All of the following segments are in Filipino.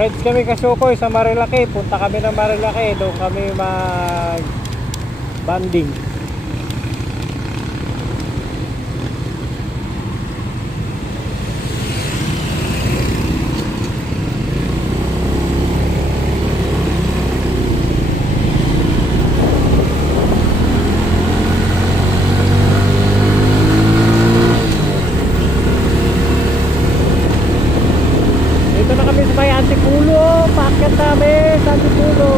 Rides kami Kasukoy sa Marilaki. Punta kami ng Marilaki. Doon kami mag banding. Dito na kami sa may Antipulo. Paakyat namin sa Antipulo.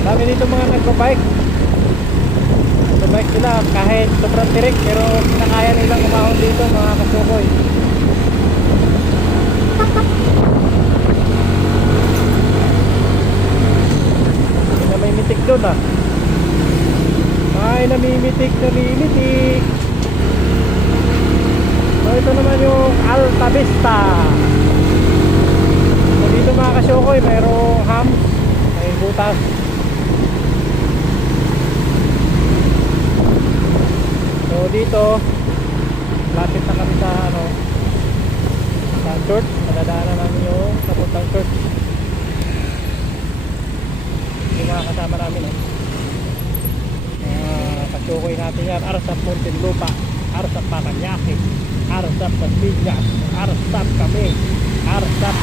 Dami dito mga nagbabike. Nagbabike sila kahit sobrang tirik, pero nakaya nilang umahon dito mga Kasukoy. May mitik doon ah. Ay, namimitik. So ito naman yung Alta Vista. So dito mga Kasukoy, mayroong hams, may butas. So dito lapit na kami sa sa church. Madadaanan namin yung papuntang church. Yung mga kasama namin Kasukoy natin yan. Arsap Muntinlupa, Arsap Paranaque, Arsap Pastillas, Arsap kami, Arsap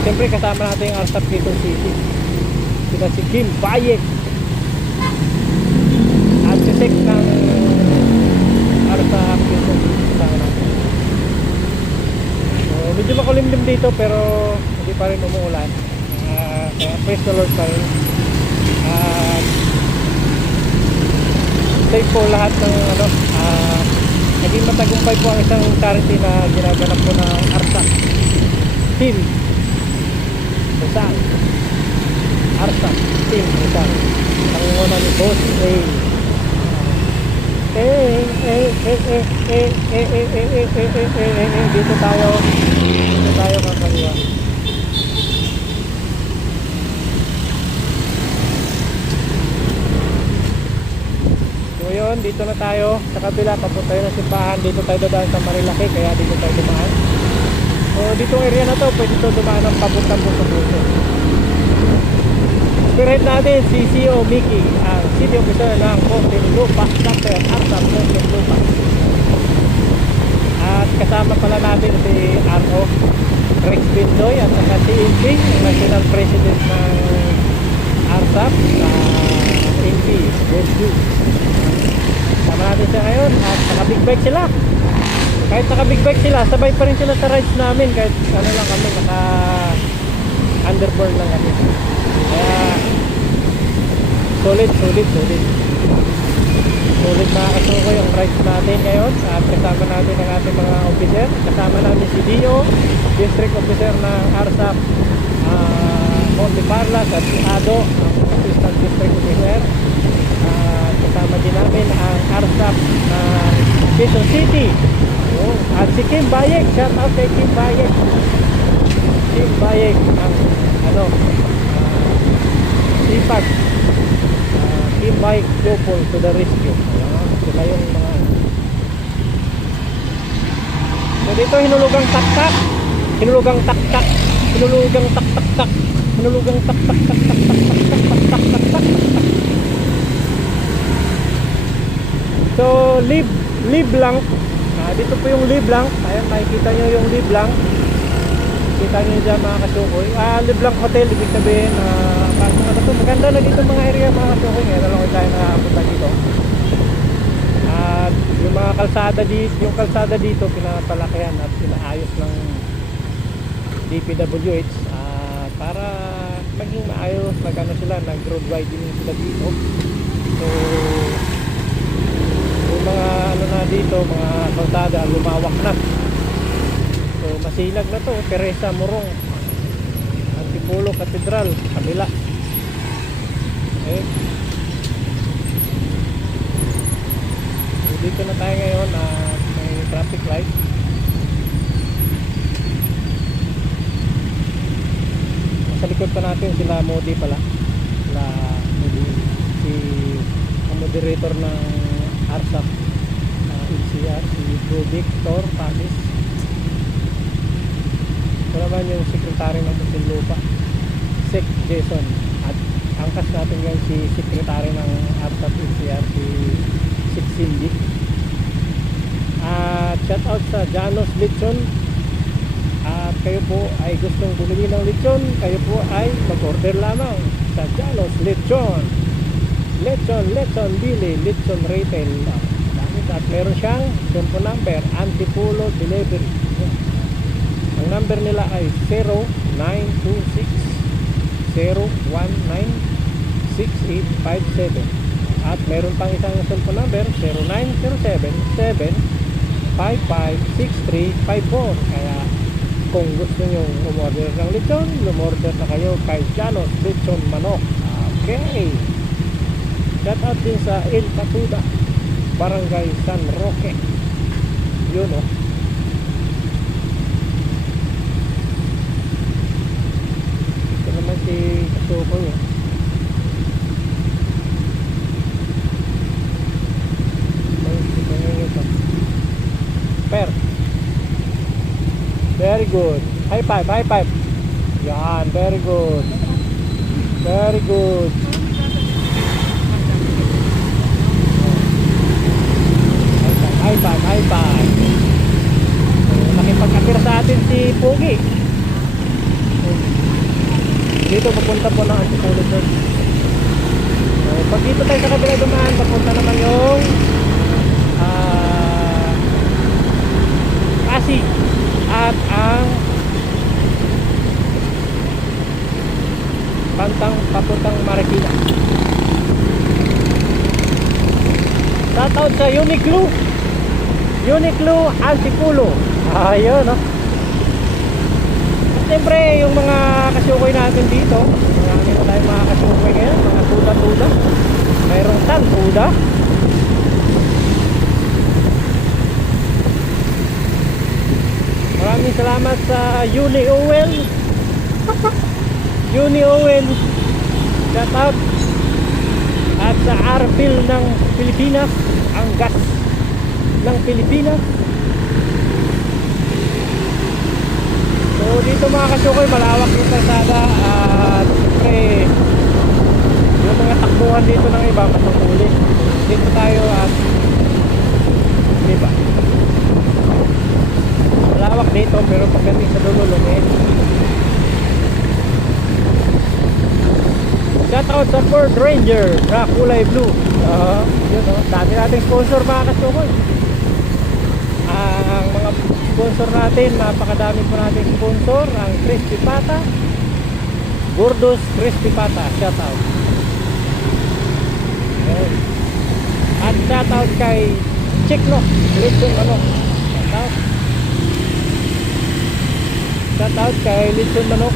siyempre kasama natin yung Arsap Quezon City. Sila si Kim Bayek, architect ng Arsap Quezon City, kasama natin. So medyo makulimlim dito pero hindi pa rin umuulan. Kaya praise the Lord pa rin. Safe po lahat ng naging matagumpay po ang isang charity na ginaganap po ng Arsap Team Rizal. Arsap Team Rizal. Ang una ni Boss dito tayo kakaliwa. So yun, dito na tayo sa kabila, papunta tayo ng simbahan. Dito tayo dadaan sa Marilaki, kaya dito tayo dumaan. So ditong area na to, pwede to dumaan ng papuntang Buso-Buso. Spirit natin si CEO Mickey, ang city officer ng Muntinlupa, Dr. Arsap Muntinlupa. At kasama pala natin si RO Rex Bindoy at saka si NP, ang national president ng Arsap sa NP Rescue. Kasama natin siya ngayon at naka-big bike sila. Kahit naka-big bike sila, sabay pa rin sila sa rides namin. Kahit ano lang kami, naka-underboard lang kami. Kaya solid mga Kasukoy yung rides natin ngayon. At kasama natin ang ating mga officer. Kasama natin si Dio, district officer ng Arsap Monte Parlas, at si Ado, ang assistant district officer. Kasama din namin ang Arsap Quezon City. At si Kim Bayek, shout out kay Kim Bayek. Kim Bayek ang sipag, Kim Bayek Global to the rescue. Sila yung mga so dito hinulugang tak-tak, hinulugang tak-tak, hinulugang tak-tak-tak, hinulugang tak-tak-tak-tak-tak-tak-tak-tak-tak-tak. So live lang. Dito po yung live lang. Ayan, makikita nyo yung live lang. Kita nyo dyan mga Kasukoy. Live lang hotel, ibig sabihin maganda na dito mga area mga Kasukoy. Ngayon lang tayo nakapunta dito. At yung mga kalsada dito pinapalakihan at pinaayos ng DPWH para maging maayos, sila, nag-road widening sila dito. So yung mga na dito, mga kalsada lumawak na. So masinag na to. Teresa Morong, Antipulo Cathedral, kabila. Okay. So dito na tayo ngayon at may traffic light. Sa likod pa natin sila Modi pala. Sila Modi, ang moderator ng Arsap NCR, si Bro Victor Panis. naman yung secretary ng Muntinlupa, Sec Jason. At angkas natin ngayon si secretary ng ARSAP NCR, si Sec Cindy. At shout out sa Janos Lechon. At kayo po ay gustong bumili ng lechon, kayo po ay mag-order lamang sa Janos Lechon. Lechon Bili, Lechon Retail. At meron siyang cellphone number, Antipulo Delivery. Ang number nila ay 0926-019-6857. At meron pang isang cellphone number, 0907-755-6354. Kaya kung gusto nyo umorder ng lechon, umorder na kayo kay Janos Lechon Manok. Okay. Shout out din sa El Patuda, Barangay San Roque. Yun o. Ito naman si Kasuko yun. Per. Very good. High five, high five. Yan, very good. Very good. High five, high five. Nakipag-appear sa atin si Pogi. Dito papunta po ng Antipulo Church. Pag dito tayo sa kabila dumaan, papunta naman yung Pasig at ang papuntang Marikina. Shoutout sa Uniqlo Antipulo. Ayun, no? At siyempre, yung mga kasukoy natin dito, marami na tayong mga kasukoy ngayon, mga tuda-tuda. Mayroong tan-tuda. Maraming salamat sa Uni Owen. Shoutout. At sa Arpil ng Pilipinas, ang gas ng Pilipinas. So dito mga kasukoy, malawak yung kalsada. At siyempre yung mga takbuhan dito ng iba matutuli. Dito tayo at iba. Malawak dito pero pagdating sa dulo lumit. Shout out sa Ford Ranger na kulay blue. Yun o, dati nating sponsor mga kasukoy. Ang mga sponsor natin, napakadami po nating sponsor. Ang Crispy Pata, Gordos Crispy Pata. Shout out. Okay. At shout out kay Chikno Lechon Manok. Shout out. Shout out kay Lechon Manok.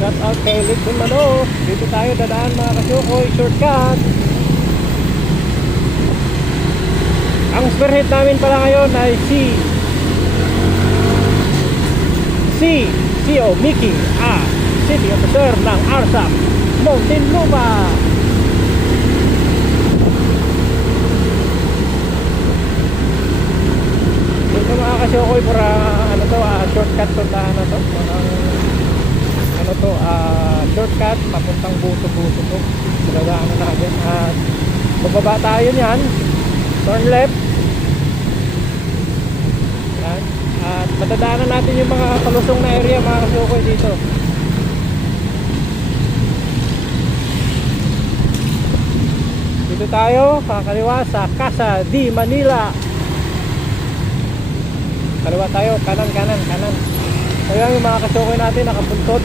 Shout out kay Lechon Manok. Dito tayo dadaan mga kasukoy, shortcut. Ang spearhead namin pala ngayon ay CO Mickey, City Officer ng ARSAP Muntinlupa. Dito mga kasukoy, para ano to, shortcut puntahan na to. Shortcut papuntang Buso-Buso to. Dadaanan natin at bababa tayo niyan, turn left. Yan. At matadaanan natin yung mga kalusong na area mga kasukoy dito. Dito tayo kakaliwa sa Casa di Manila. Kaliwa tayo, kanan. So yan yung mga kasukoy natin nakapuntot.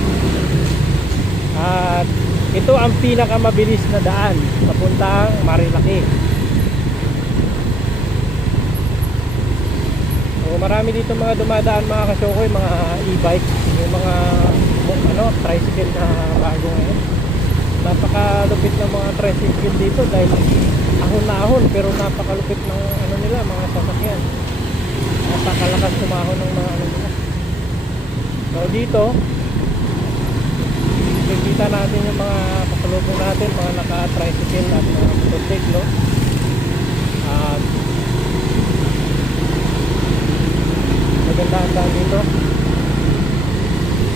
At ito ang pinakamabilis na daan papuntang Marilaki. So marami dito mga dumadaan mga kasukoy, mga e-bike, yung mga tricycle na bago ngayon. Napakalupit ng mga tricycle dito dahil ahon na ahon, pero napakalupit ng nila, mga sasakyan. Napakalakas tumahon ng mga nila. So dito nakikita natin yung mga pasalubong natin, mga naka-tricycle at mga motorsiklo. At tayong daan-daan dito.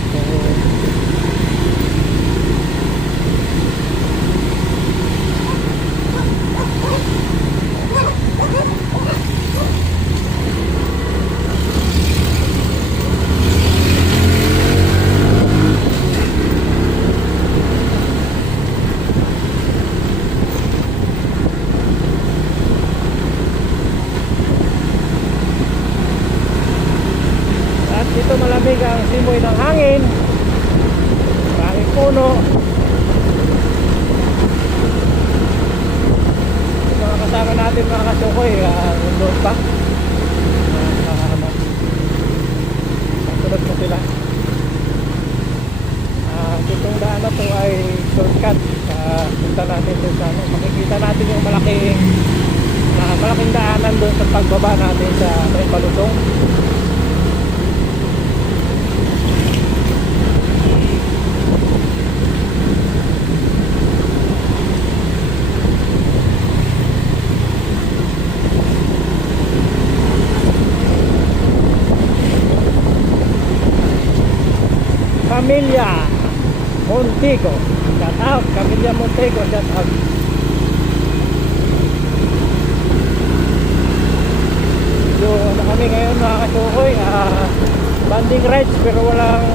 So, at dito malamig ang simoy ng hangin, maraming puno. Yung mga kasama natin mga kasukoy, nandun pa, sunod mo sila. Itong daan na to ay shortcut. Punta natin doon sa ano, makikita natin yung malaking daanan doon sa pagbaba natin sa May Balutong. Camilla Montego, shout out. Camilla Montego, shout out. So ano kami ngayon mga kasukoy, banding rides pero walang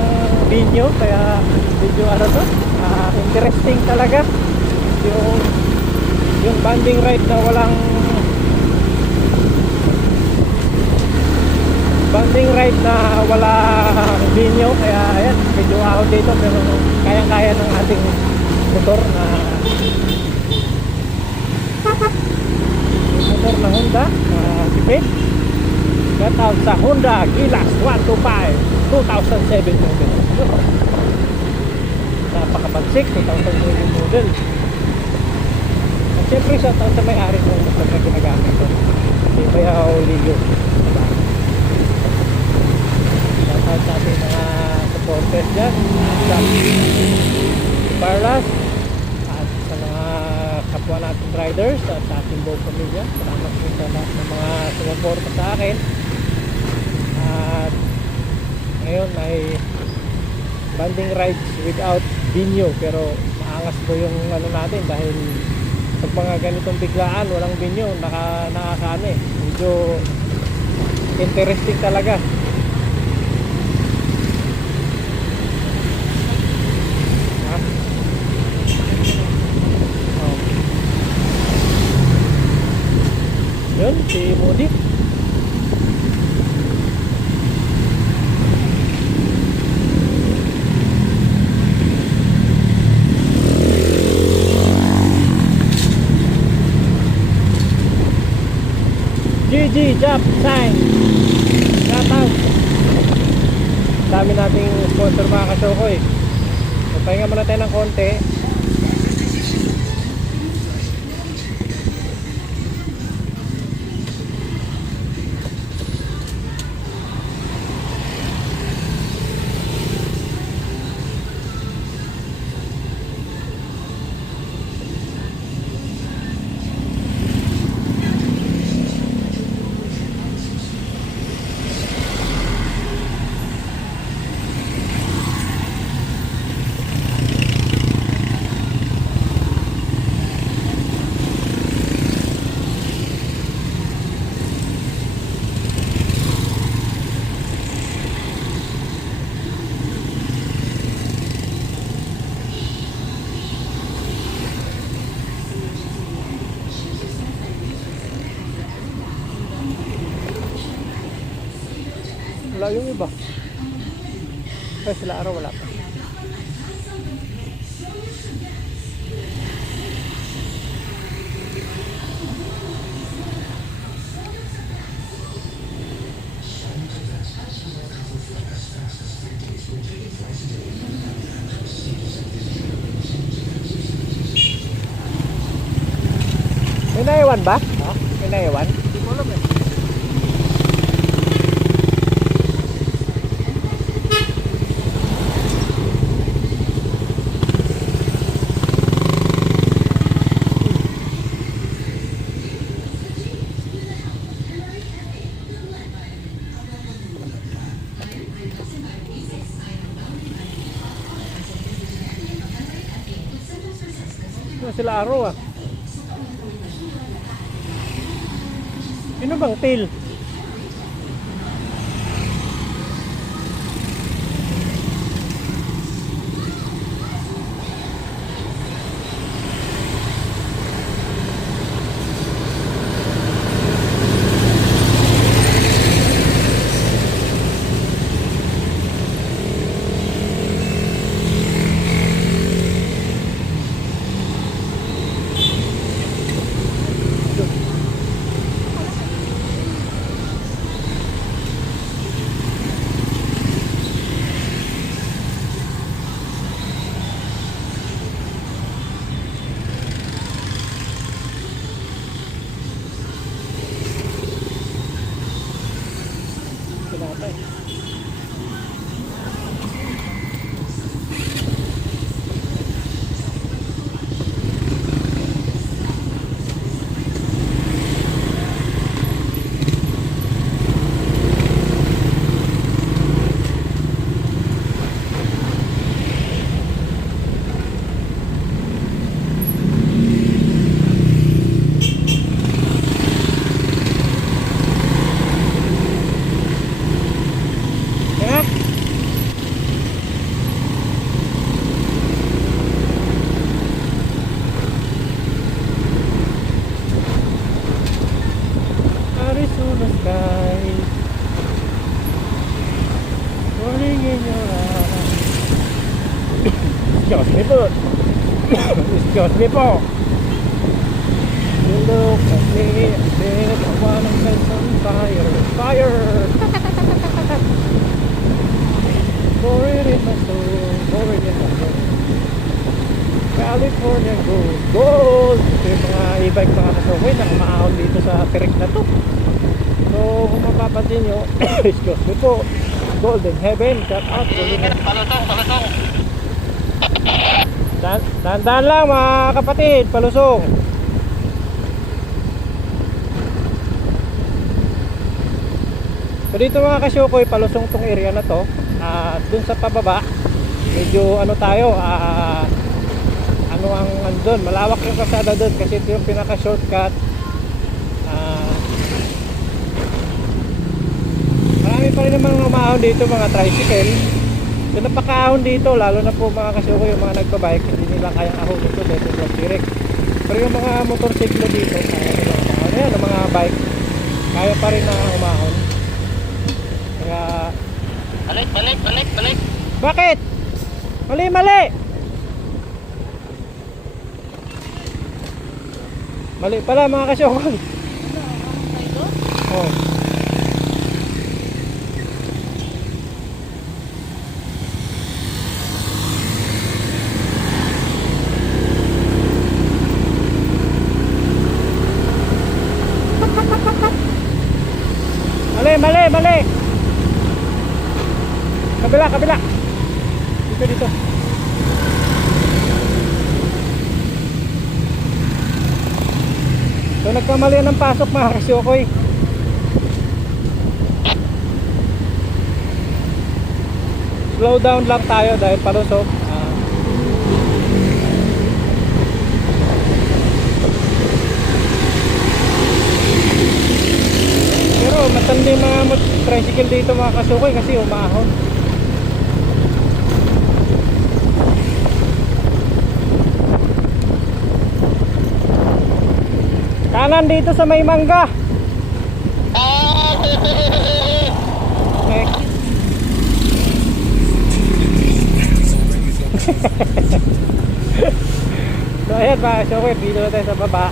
video, kaya video ano to, interesting talaga yung banding ride na walang video, kaya ayan, medyo ako dito pero kayang-kaya ng ating motor na Honda, tipid. Shout out sa Honda Gilas 125 2007 model. Napakabansik, 2007 model. At syempre shout out sa may-ari ng motor na ginagamit ko, si Bayaw Ligo. Shout out sa ating mga supporters dyan, sa Parlas at sa mga kapwa nating riders at sa ating buong pamilya. Salamat po sa lahat ng mga sumuporta sa akin. At ngayon ay banding rides without binyo, pero maangas po yung ano natin dahil pag mga ganitong biglaan walang binyo, nakakaano eh, medyo interesting talaga. Yun, si Moody. GG Job Sign, shout out. Dami nating sponsor mga kasukoy. So, pahinga muna tayo ng konti. Wala yung iba. Kaya sila araw wala pa. May naiwan ba? Ha? May naiwan? Hindi ko alam eh. na sila araw ah. Sino bang tail? Pinatay. Kaya? Arizona sky, morning in your eyes. Excuse me po. Excuse me po. You look at me and said I wanna set some fire. Fire! Pour it in my soul, pour it in my soul. California gold, gold! Ito yung mga e-bike mga kasokoy na kumaahon dito sa tirik na to. So kung mapapansin nyo, excuse me po, Golden Heaven, shout out. Palusong. Dahan-dahan lang mga kapatid, palusong. So dito mga kasyokoy, palusong tong area na to. Dun sa pababa, medyo ano tayo, ano ang andun, malawak yung kasada dun kasi ito yung pinaka shortcut. Marami pa rin naman umahon dito mga tricycle. So napakaahon dito, lalo na po mga kasyokoy yung mga nagbabike, hindi nila kayang ahon dito dito sa direct. Pero yung mga motorsiklo dito, kaya nila umahon. Ayan, yung mga bike, kaya pa rin na umahon. Kaya Balik. bakit? Mali. Mali pala mga kasyokoy. Oh. Mali. Kabila. Dito. So nagkamali ng pasok mga kasyokoy. Slow down lang tayo dahil palusok. Pero matindi mga tricycle dito mga kasyokoy kasi umahon. Kanan dito sa may mangga. Okay. So ayan mga kasyokoy, dito na tayo sa baba.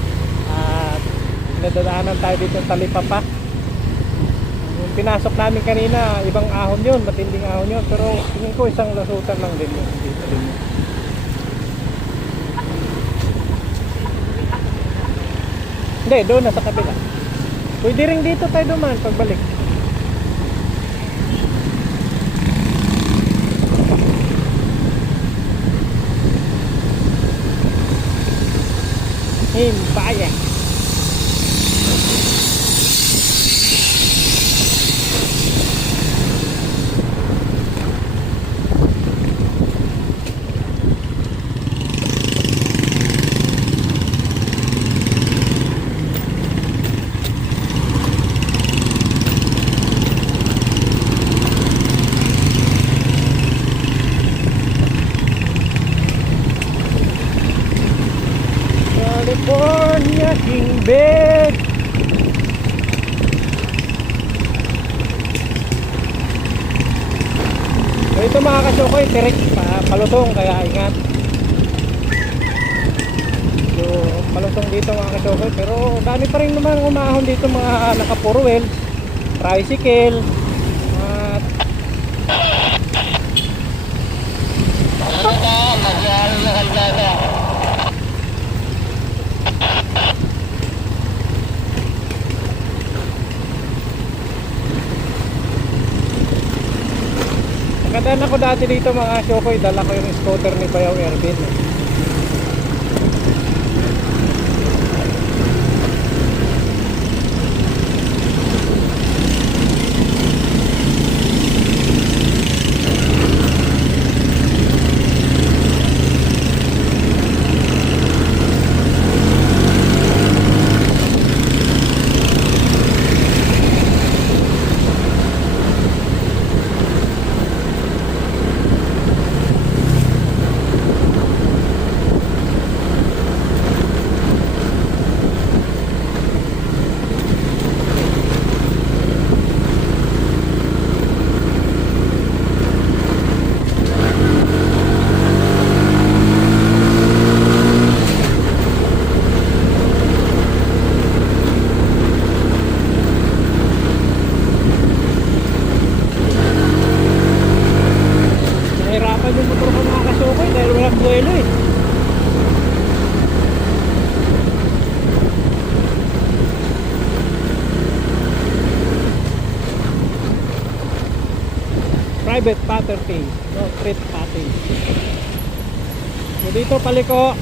At nadadaanan tayo dito sa Talipapa. Yung pinasok namin kanina, ibang ahon yun, matinding ahon yun. Pero tingin ko isang lasutan lang din yun. Dito din yun. Hindi, doon na sa kabila. Pwede rin dito tayo dumaan pagbalik. Himpaya. So ito mga kasukoy, tirik palusong, kaya ingat. So palusong dito mga kasukoy, pero dami pa rin naman umahon dito mga naka 4 wheels, tricycle at nagdaan ako dati dito mga kasukoy, dala ko yung scooter ni Bayaw Ervin. Nahirapan yung motor ko mga kasukoy dahil walang buwelo eh. Private property, no street party. So dito paliko.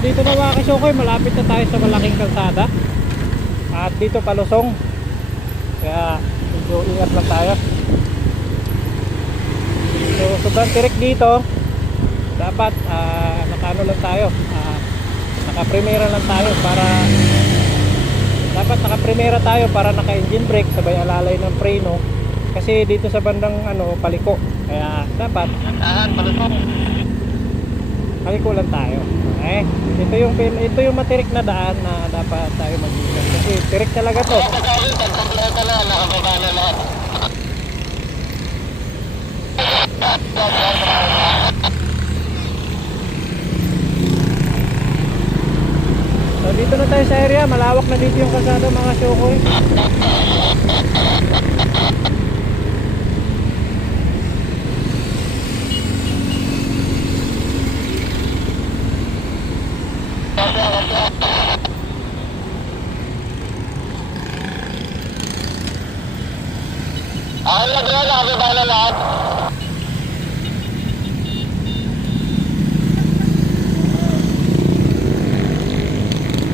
Dito na mga kasukoy, malapit na tayo sa malaking kalsada at dito palusong, kaya medyo ingat lang tayo. So sobrang tirik dito, dapat nakaano lang tayo, naka-primera lang tayo para naka-primera tayo para naka-engine brake sabay alalay ng preno, kasi dito sa bandang paliko, kaya dapat paliko lang tayo. Okay? Ito yung matirik na daan na dapat tayo mag-ingat kasi tirik talaga to. So dito na tayo sa area, malawak na dito yung kalsada mga kasukoy.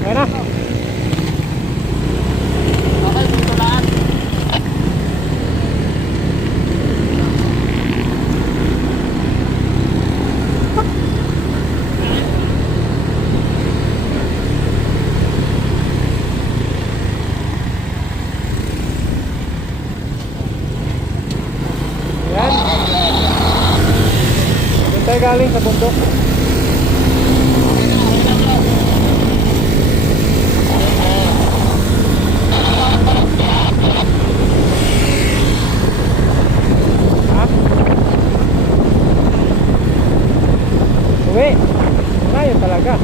Ayan na. Okay, dito lahat. Ayan. Doon tayo galing sa bundok. Uwi. Ngayon talaga.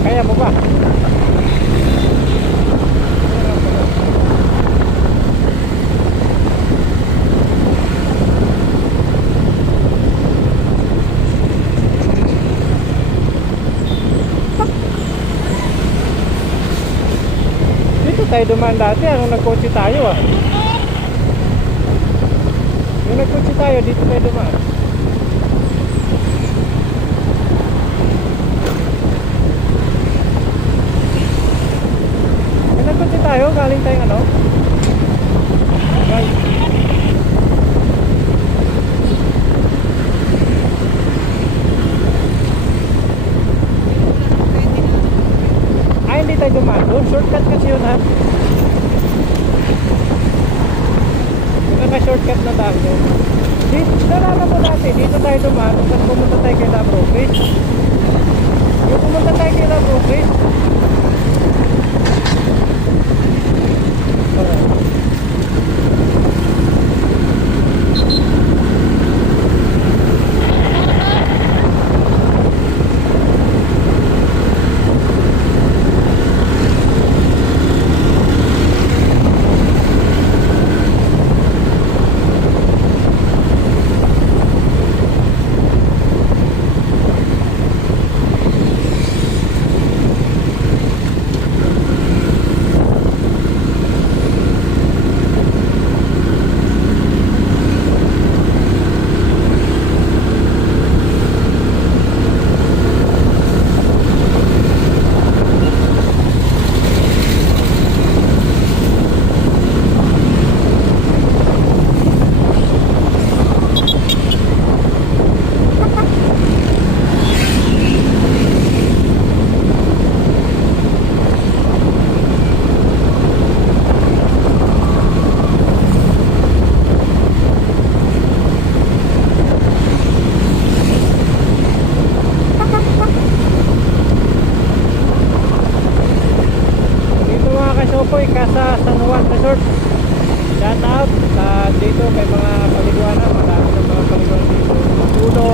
Kaya mo ba? tayo dumaan dati, nagkotse tayo ah. Yung nagkotse tayo, dito tayo dumaan. Yung nagkotse tayo, galing tayong ano? Guys. Ay, hindi tayo dumaan doon. Shortcut kasi yun ha. Naka-shortcut na tayo. Dito, nalala mo dati, dito tayo dumaan. Tapos pumunta tayo kay Labro Chris. Yung pumunta tayo kay Labro Chris. Kasopoy, Casa San Juan Resort. Shout out dito may mga paliguan, marami ng mga paliguan dito. Puno.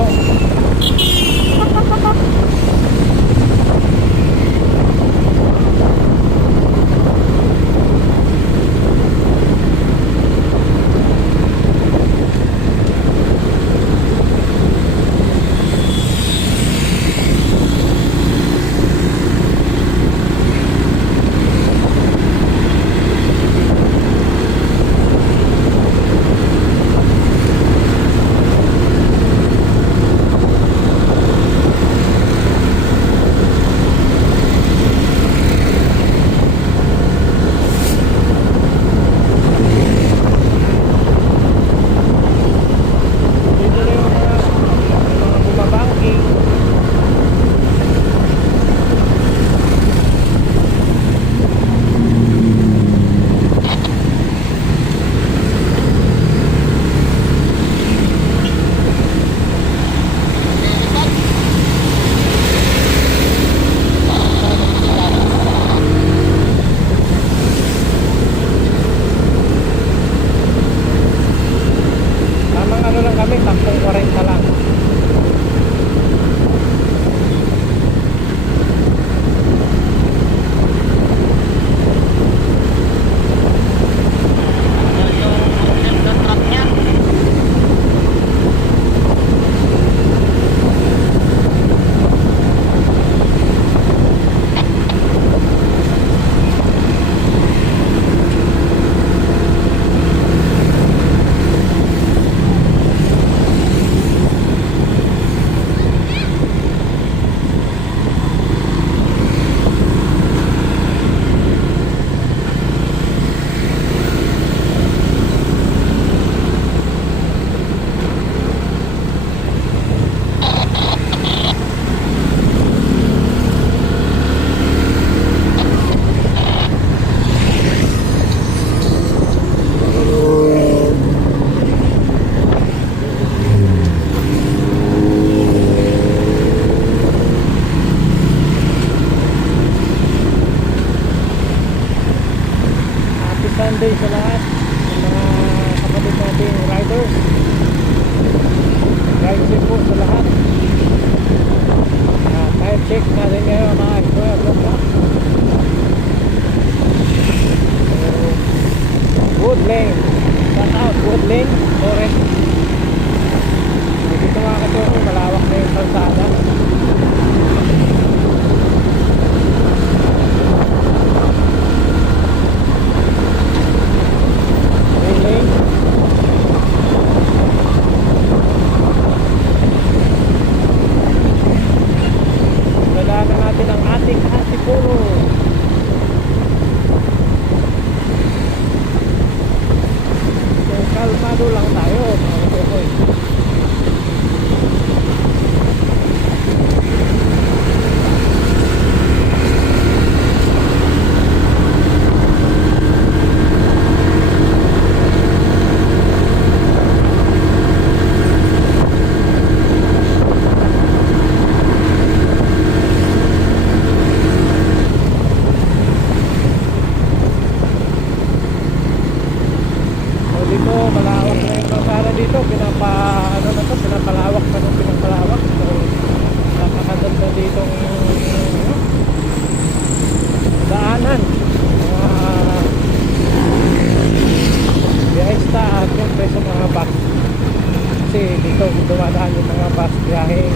kasi dito dumadaan yung mga bus biyaheng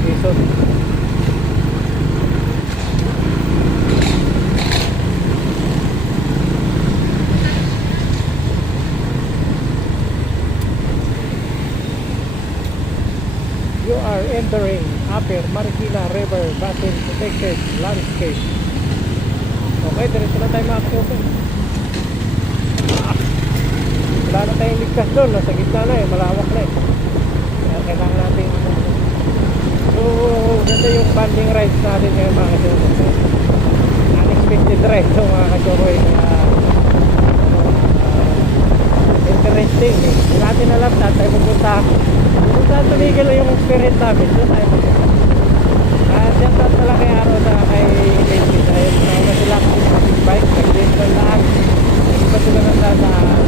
Quezon. You are entering Upper Marikina River Basin Protected Landscape. Okay, diretso na tayo mga kapatid. Wala na tayong ligtas doon, nasa gitna na eh, malawak na eh. Kaya kailangan natin. So, ganda yung banding rides natin ngayon mga kapatid. Unexpected ride so mga kapatid. Interesting eh. Hindi natin alam saan tayo pupunta. Kung saan tumigil yung spirit namin, doon tayo pupunta. Diyan saan pala kay Araw na kay David dahil nauna sila kung bike, nag-lift ng daan. Hindi pa sila nagdadaan.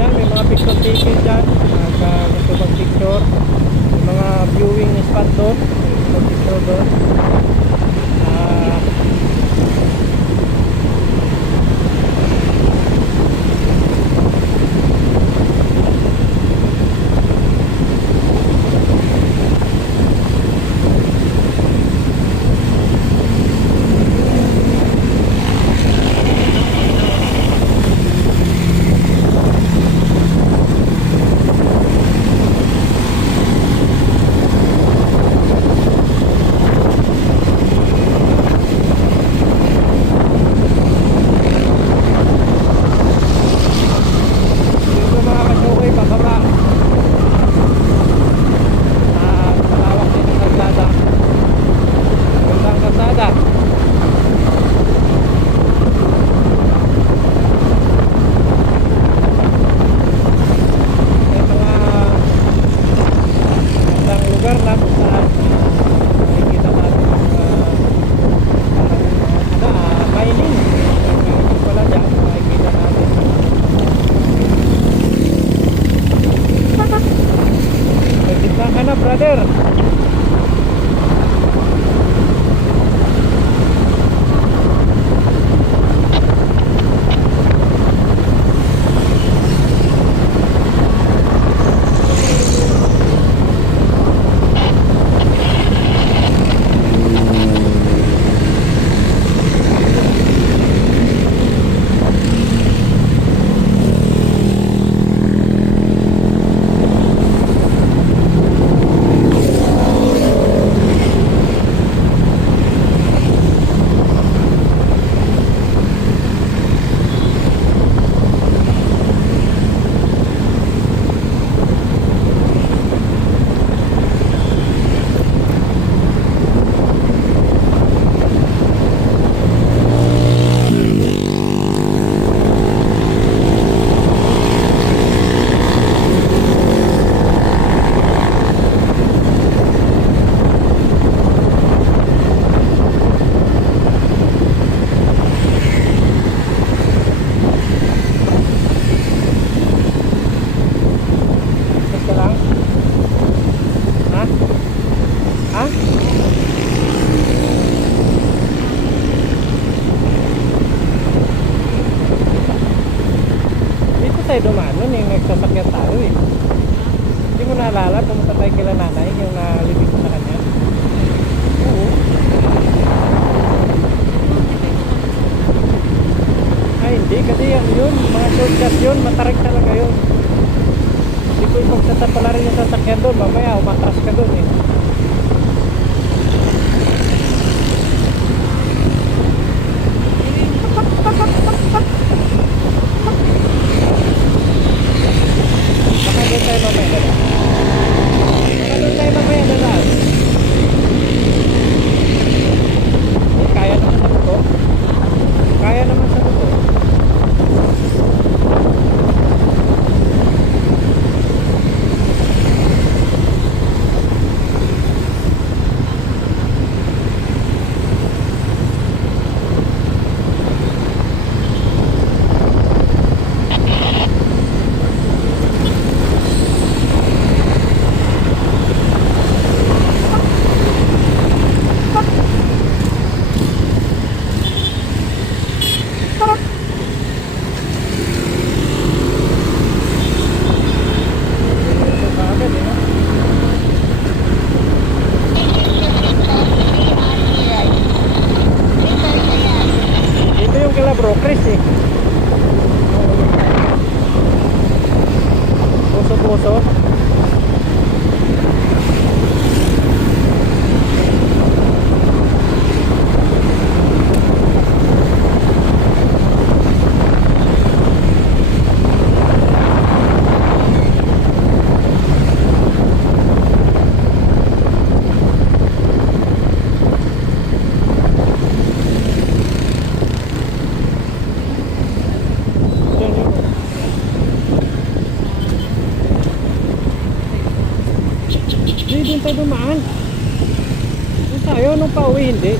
Yan, may mga picture ticket dyan. Gusto mag-picture. May mga viewing spot doon. Mag-picture doon. Brother, tayo dumaan nun yung nagsasakyan tayo eh. Hindi mo naalala, pumunta tayo kila nanay yung nalibig ko sa kanya. Oo. Ay hindi, kasi yun, mga shortcut yun, matarik talaga yun. Hindi ko ipagsasap pala rin yung sasakyan doon, mamaya umatras ka doon eh. Hindi din tayo dumaan. Doon tayo, nung pauwi hindi.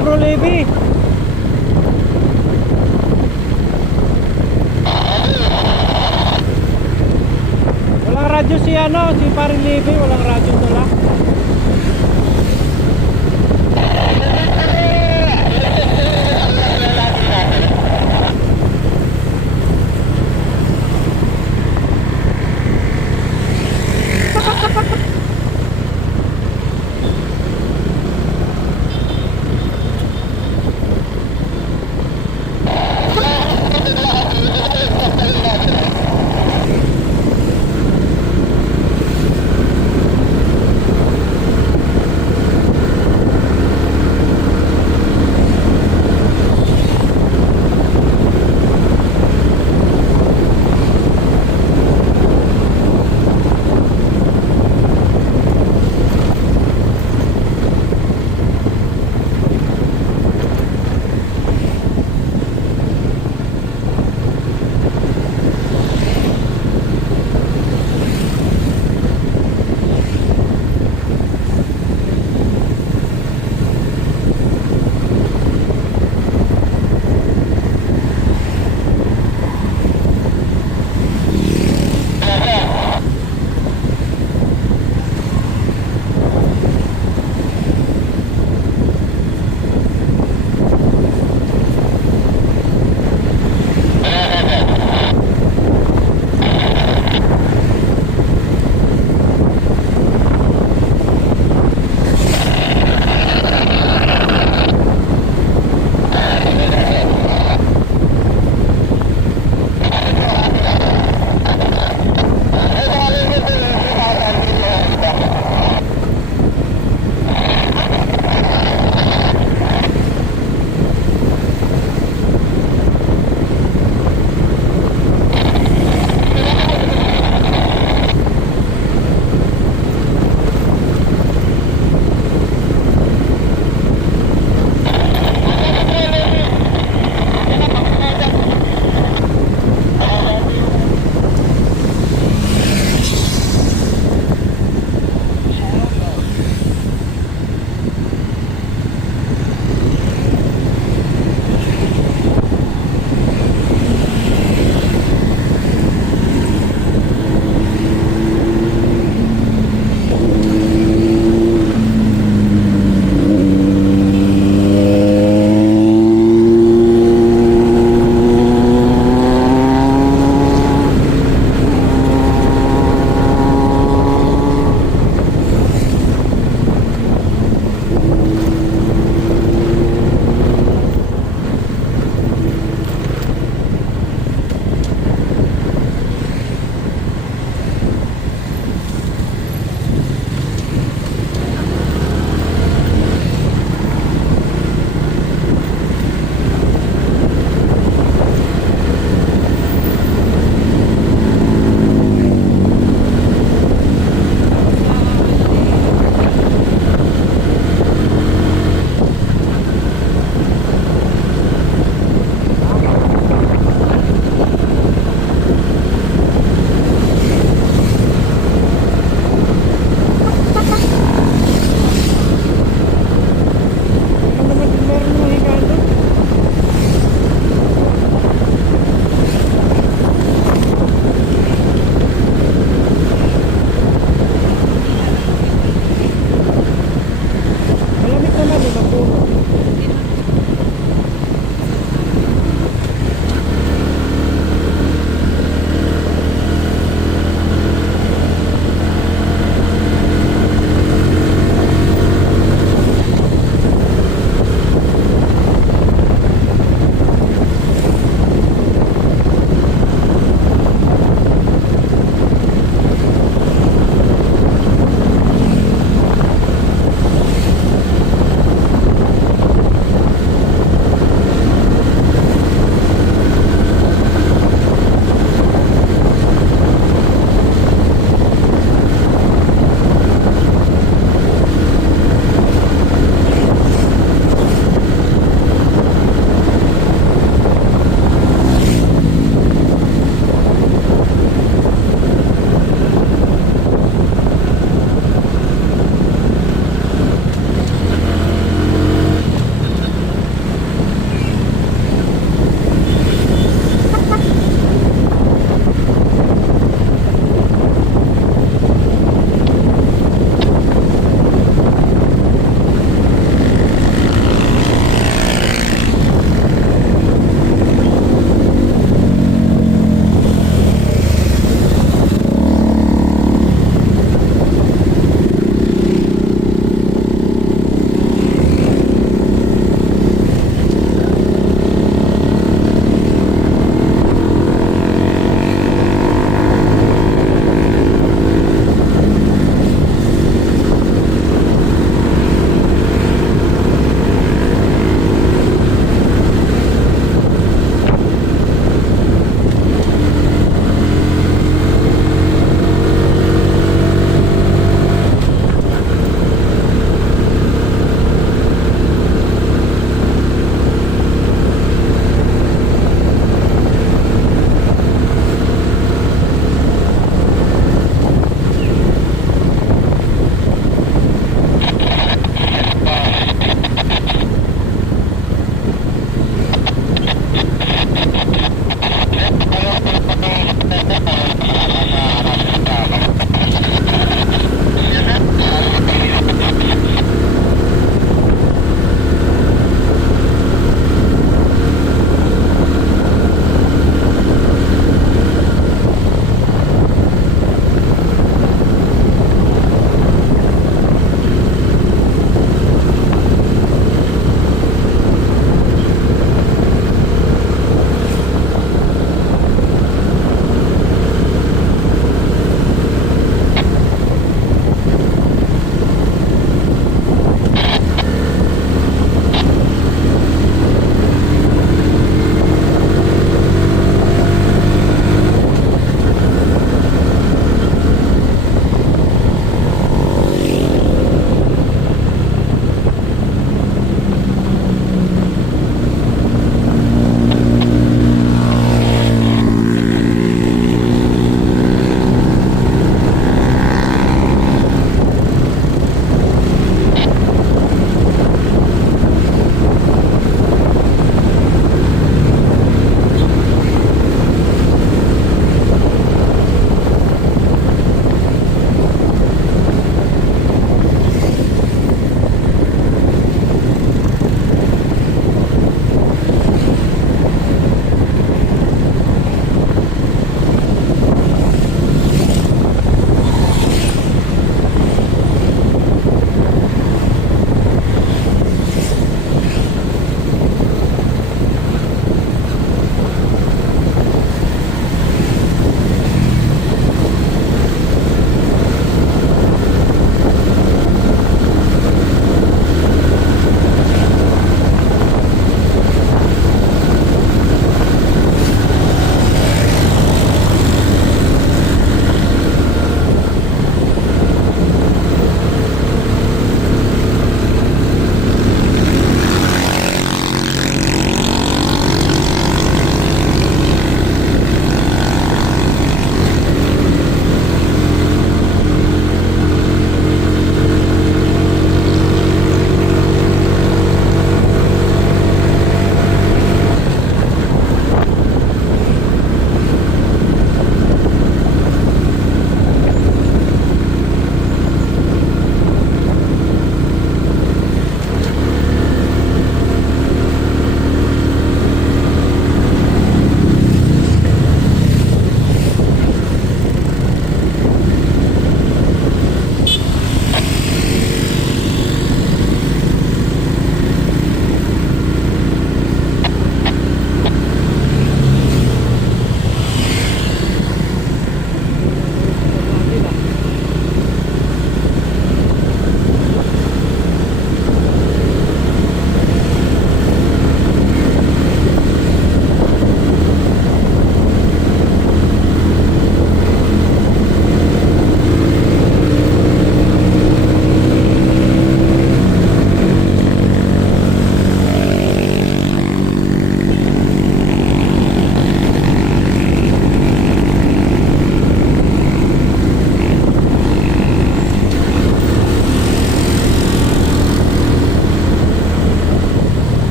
Bro Levi. Walang radyo si ano, si Paring Levi, walang radyo nila.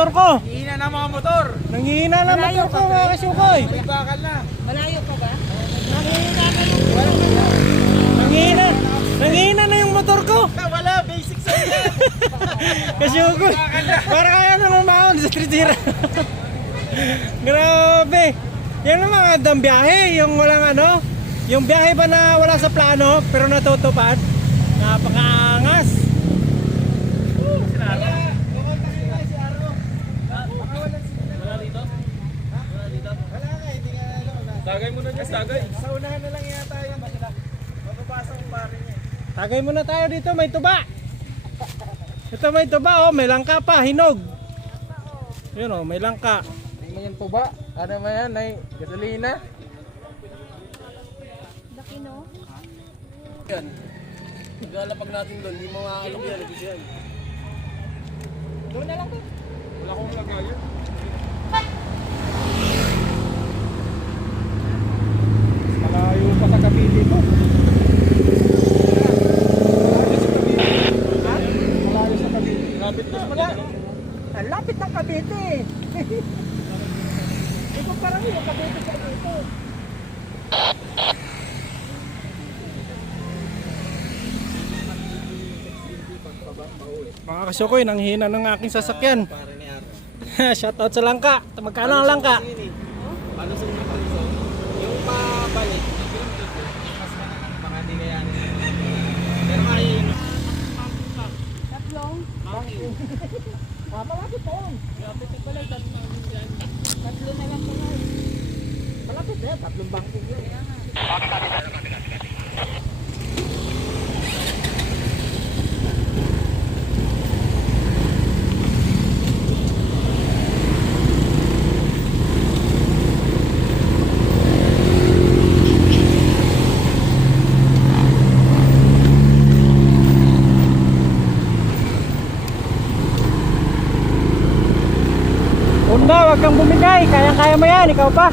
motor ko. Hihina na mga motor. Nanghihina na motor ko mga kasukoy. May bakal na. Malayo pa ba? Nanghihina. Nanghihina na yung motor ko. Wala, basic sa yan. Kasukoy. Parang kaya naman maon sa tritira. Grabe. Yan ang mga gandang biyahe. Yung walang ano. Yung biyahe ba na wala sa plano pero natutupad. Napakaangas. Tagay mo na dyan, tagay. Sa unahan na lang yata yan. Mapapasa ang pare niya. Tagay muna tayo dito, may tuba. Ito may tuba, oh, may langka pa, hinog. Yun oh, may langka. Ano yan po ba? Ano ba yan? Ay, gasolina? Dakino? Yan. Maglalapag natin doon, hindi mo makakalam yan. Yan. Doon na lang ba? Wala akong lagayan. Malayo pa sa Cavite to. Malayo sa Cavite. Lapit na. Ang lapit ng Cavite. Ikaw parang yung Cavite sa dito. Mga kasukoy, nanghina ng aking sasakyan. Pare ni Aro. Shoutout sa langka. Magkano ang langka? Paano sa mga paliso? Yung pabalik. Mas ka na lang. Baka di kaya. Pero kaya yun. Tatlong? Malapit po. Malapit pala. Tatlo na lang pala. Malapit na. Tatlong bangko yun. Honda, wag kang bumigay. Kaya-kaya mo yan, ikaw pa.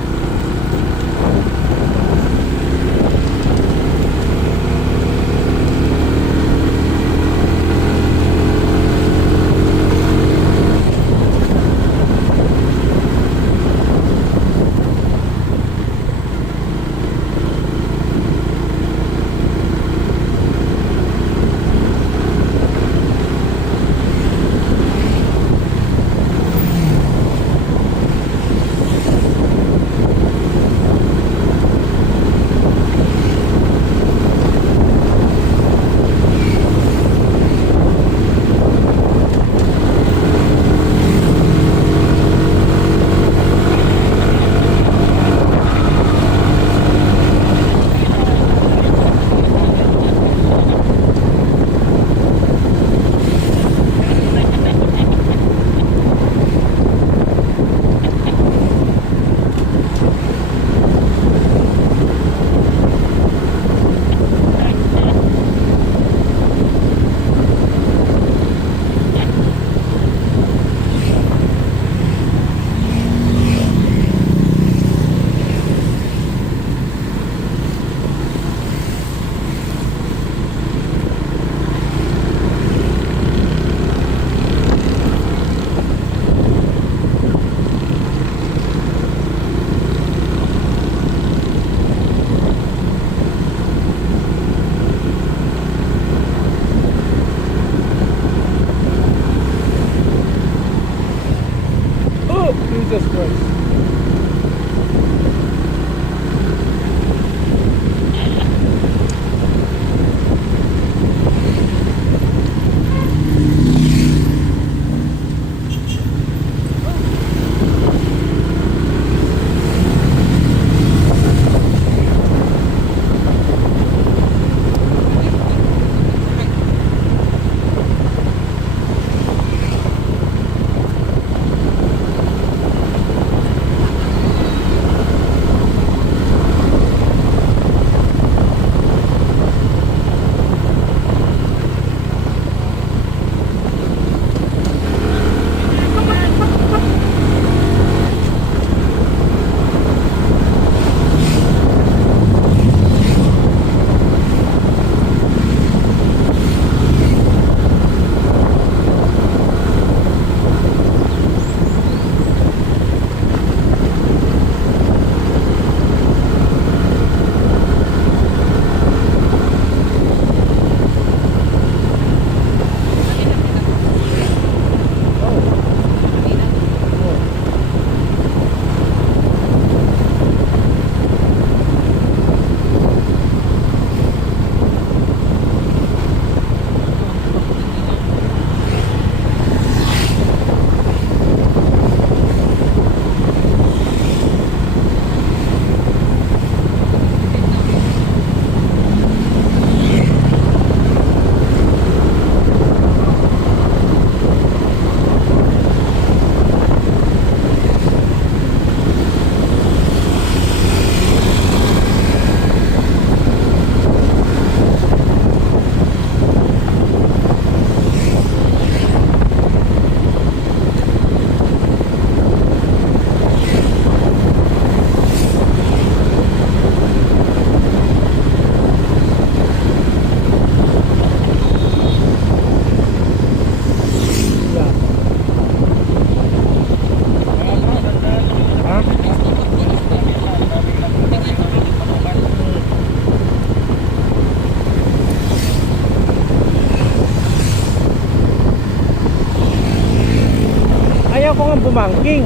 ako nga bumangking.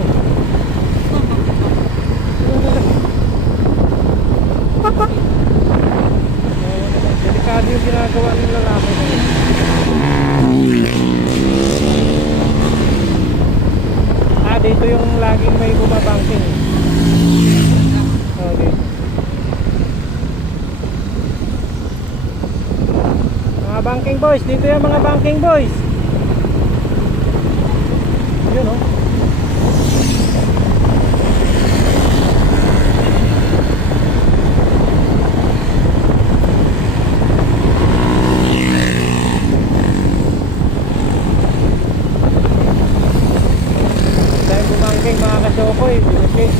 Delikado yung ginagawa ng lalaki na yun. Dito yung laging may bumabangking. Oh, dito. Mga banking boys, dito yung mga banking boys. Yun oh. Dahil bumangking mga kasokoy, binusin.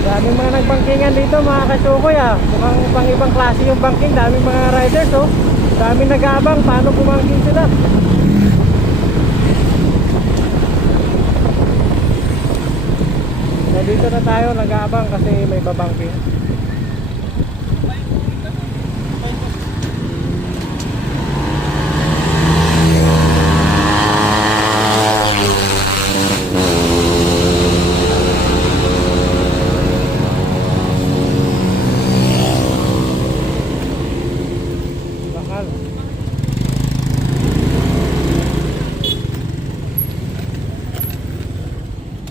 Daming mga nagbangkingan dito mga kasukoy ah. Mukhang pang ibang klase yung bangking. Daming mga riders oh. Daming nag-aabang paano bumangking sila. So dito na tayo nag-aabang kasi may babangking. Bakal.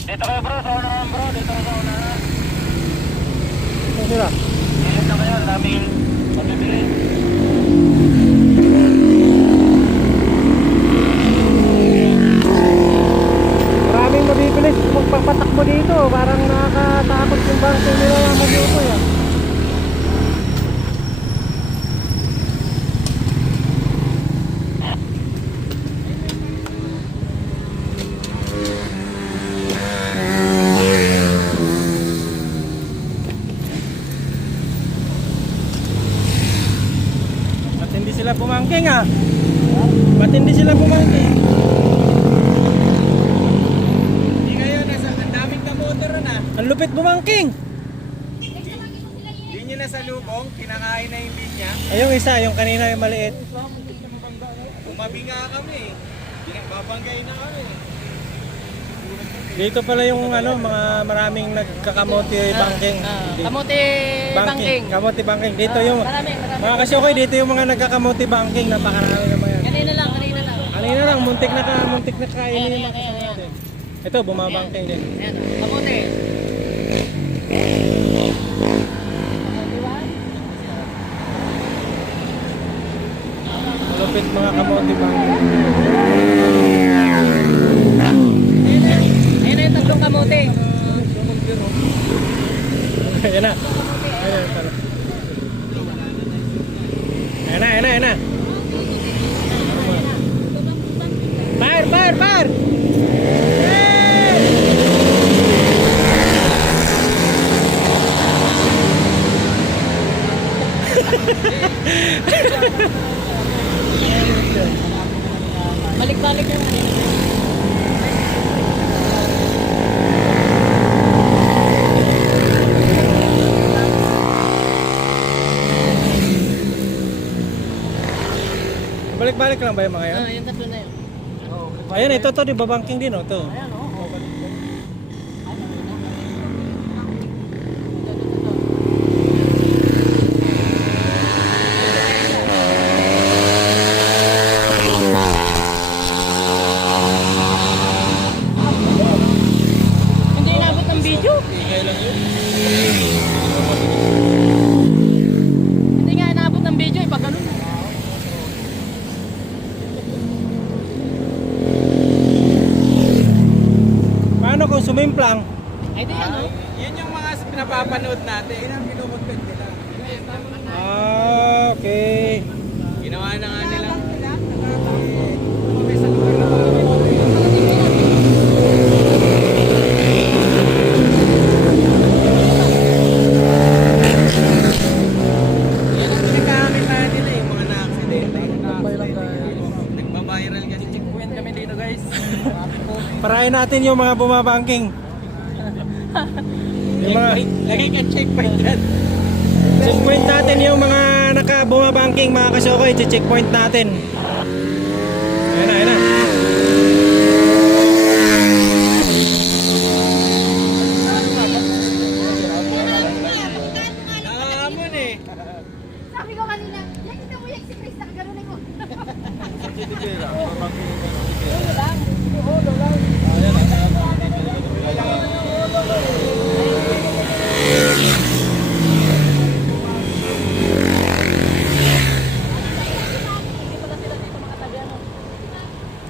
Dito kayo bro, sa unahan bro, dito kayo sa unahan. Saan sila? Dito kayo, daming mabibili. Maraming mabibilis magpapatakbo dito. Parang nakakatakot yung bangking nila mga kasukoy ah. Ba't hindi sila pumangking ah? Ba't hindi sila pumangking? Hindi kayo, ang daming kamotor na. Ang lupit bumangking! Hindi nyo nasa lubong, kinakain na yung linya. Ay, yung isa, yung kanina yung maliit. Tumabi nga kami. Babanggay na kami. Dito pala yung ano, mga maraming nagkakamote banking. Kamote banking. Kamote banking. Dito yung Marami. mga kasyokay, dito yung mga nagkakamote banking. Napakarami naman yan. Kanina lang. Kanina lang, muntik na kainin yung mga Ayan, kasama ayan. natin. Ito, bumabangking din. Ayan, kamote. Malupit mga kamote banking. Ayan na yung tatlong kamote. Ayan na. Ayan na. Ayan na. Fire! Balik-balik yung Balik-balik lang ba yung mga yan? Yung tatlo na yun. Ayan, ito to, di ba banking din, oh, to. Ayan, oo. Hindi inabot ng video. Ingay lang yun. Hindi nga inabot ng video, pag ganun. Paano kung sumimplang? Ay, di ano? Yun yung mga pinapapanood natin. Yun ang kinukontent nila. Ah, okay. Ginawa na nga nila. Yan ang ginagamit natin nila yung mga na-aksidente. Nagbabiral kasi. Checkpoint kami dito, guys. Parahin natin yung mga bumabangking. Yung mga Lagi ka checkpoint yan. checkpoint natin yung mga bumabangking mga kasokoy, checkpoint natin. Ayun na, ayun na. Nakakamon eh. Sabi ko kanina, yan kita mo yung si Chris, nakagarunin ko.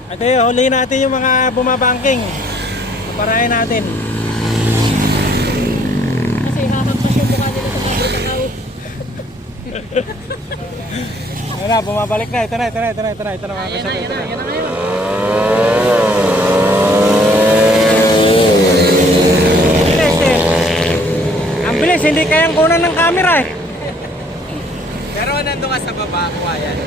Ate, huli natin yung mga bumabangking. Parahin natin. Kasi hahampas yung mukha nila sa mga tao. Ayun na, bumabalik na. Ito na, ito na, ito na, ito na, ito na mga Ayan na, kasokoy. ayan na, ayan na ngayon. Bilis eh. Ang bilis, hindi kayang kunan ng camera eh. Pero nandun ka sa baba, kuha yan.